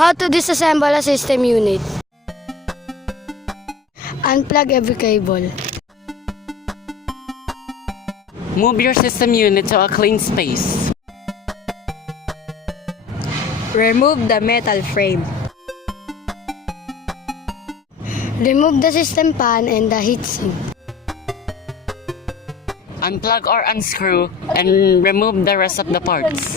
How to disassemble a system unit. Unplug every cable. Move your system unit to a clean space. Remove the metal frame. Remove the system fan and the heatsink. Unplug or unscrew and remove the rest of the parts.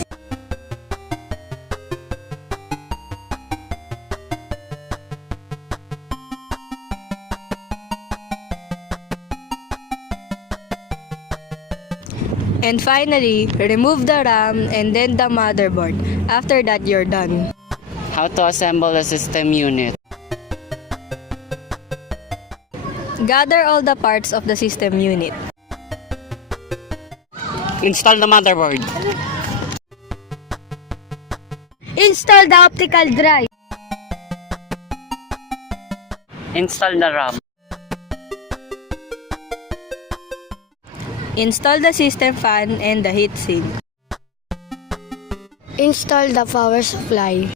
And finally, remove the RAM and then the motherboard. After that, you're done. How to assemble a system unit. Gather all the parts of the system unit. Install the motherboard. Install the optical drive. Install the RAM. Install the system fan and the heatsink. Install the power supply.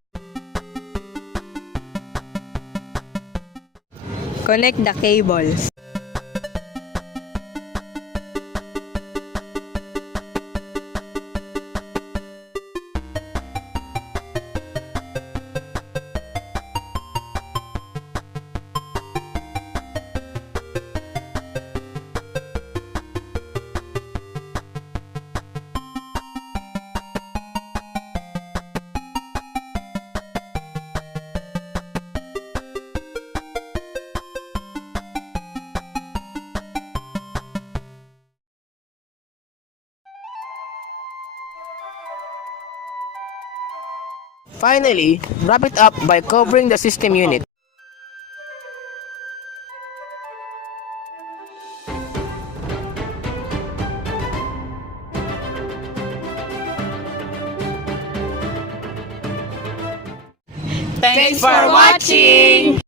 Connect the cables. Finally, wrap it up by covering the system unit. Thanks for watching!